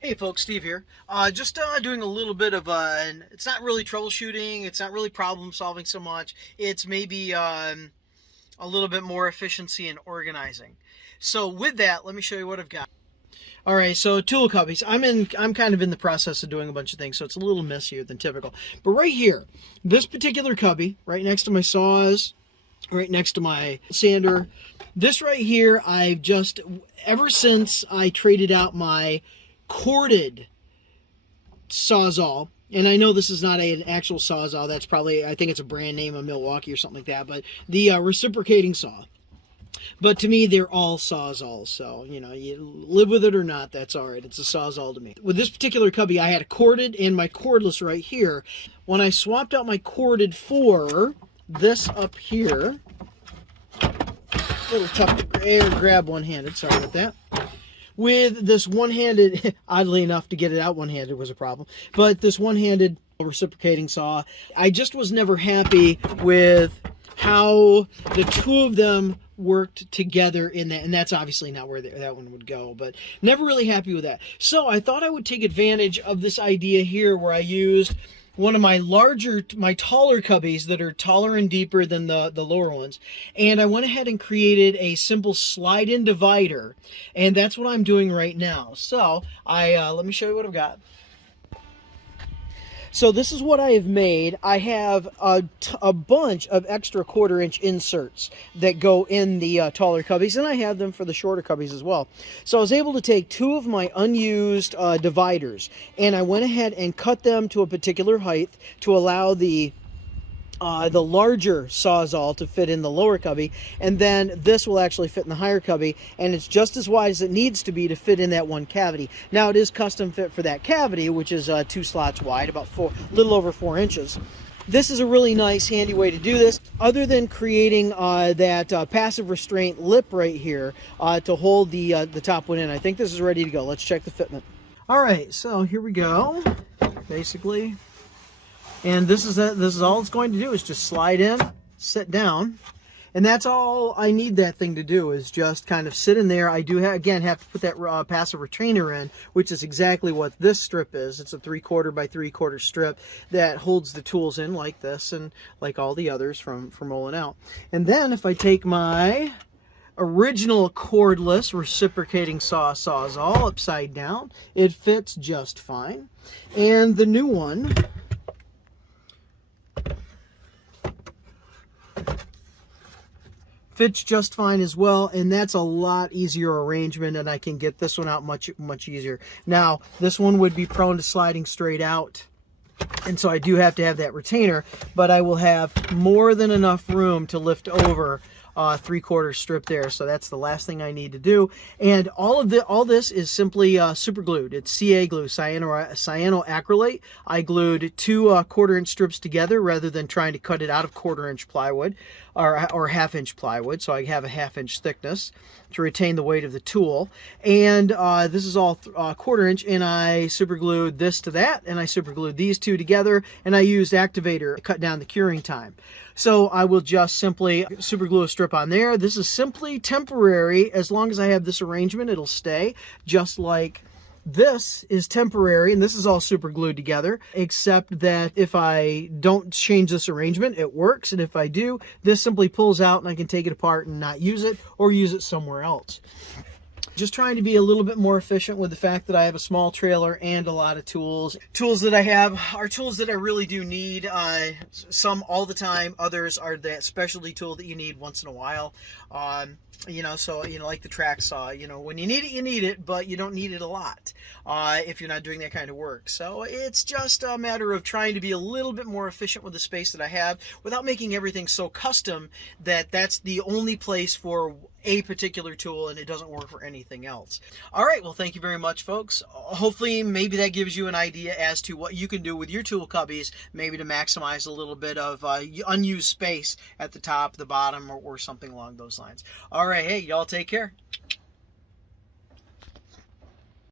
Hey folks, Steve here. Just doing a little bit of it's not really troubleshooting, it's not really problem solving so much. It's maybe a little bit more efficiency in organizing. So with that, let me show you what I've got. All right, so tool cubbies. I'm kind of in the process of doing a bunch of things, so it's a little messier than typical. But right here, this particular cubby, right next to my saws, right next to my sander, this right here, ever since I traded out my corded Sawzall, and I know this is not an actual Sawzall, that's probably, I think it's a brand name of Milwaukee or something like that, but the reciprocating saw. But to me, they're all Sawzalls, so, you know, you live with it or not, that's all right. It's a Sawzall to me. With this particular cubby, I had a corded and my cordless right here. When I swapped out my corded for this up here, a little tough to grab one-handed, sorry about that. With this one-handed, oddly enough, to get it out one-handed was a problem, but this one-handed reciprocating saw, I just was never happy with how the two of them worked together in that, and that's obviously not where that one would go, but never really happy with that. So I thought I would take advantage of this idea here where I used one of my taller cubbies that are taller and deeper than the lower ones. And I went ahead and created a simple slide-in divider. And that's what I'm doing right now. So let me show you what I've got. So this is what I have made. I have a bunch of extra 1/4-inch inserts that go in the taller cubbies, and I have them for the shorter cubbies as well. So I was able to take two of my unused dividers, and I went ahead and cut them to a particular height to allow the larger Sawzall to fit in the lower cubby, and then this will actually fit in the higher cubby, and it's just as wide as it needs to be to fit in that one cavity. Now it is custom fit for that cavity, which is 2 slots wide, about a little over 4 inches. This is a really nice, handy way to do this, other than creating that passive restraint lip right here to hold the top one in. I think this is ready to go. Let's check the fitment. All right, so here we go, basically. And this is all it's going to do is just slide in, sit down, and that's all I need that thing to do is just kind of sit in there. I do again have to put that passive retainer in, which is exactly what this strip is. It's a 3/4 by 3/4 strip that holds the tools in like this and like all the others from rolling out. And then if I take my original cordless reciprocating Sawzall upside down, it fits just fine. And the new one fits just fine as well, and that's a lot easier arrangement, and I can get this one out much easier. Now this one would be prone to sliding straight out, and so I do have to have that retainer, but I will have more than enough room to lift over 3/4 strip there, so that's the last thing I need to do. And all this is simply super glued. It's CA glue, cyanoacrylate. I glued 2 1/4-inch strips together rather than trying to cut it out of 1/4-inch plywood or 1/2-inch plywood, so I have a 1/2-inch thickness to retain the weight of the tool. And this is all 1/4-inch, and I super glued this to that, and I super glued these two together, and I used activator to cut down the curing time. So I will just simply super glue a strip on there. This is simply temporary. As long as I have this arrangement, it'll stay, just like this is temporary, and this is all super glued together, except that if I don't change this arrangement, it works, and if I do, this simply pulls out and I can take it apart and not use it or use it somewhere else. Just trying to be a little bit more efficient with the fact that I have a small trailer and a lot of tools. Tools that I have are tools that I really do need, some all the time, others are that specialty tool that you need once in a while. You know, so, you know, like the track saw, you know, when you need it, but you don't need it a lot if you're not doing that kind of work. So it's just a matter of trying to be a little bit more efficient with the space that I have without making everything so custom that that's the only place for a particular tool and it doesn't work for anything else. All right, well, thank you very much, folks. Hopefully maybe that gives you an idea as to what you can do with your tool cubbies, maybe to maximize a little bit of unused space at the top, the bottom, or something along those lines. All right, hey, y'all take care.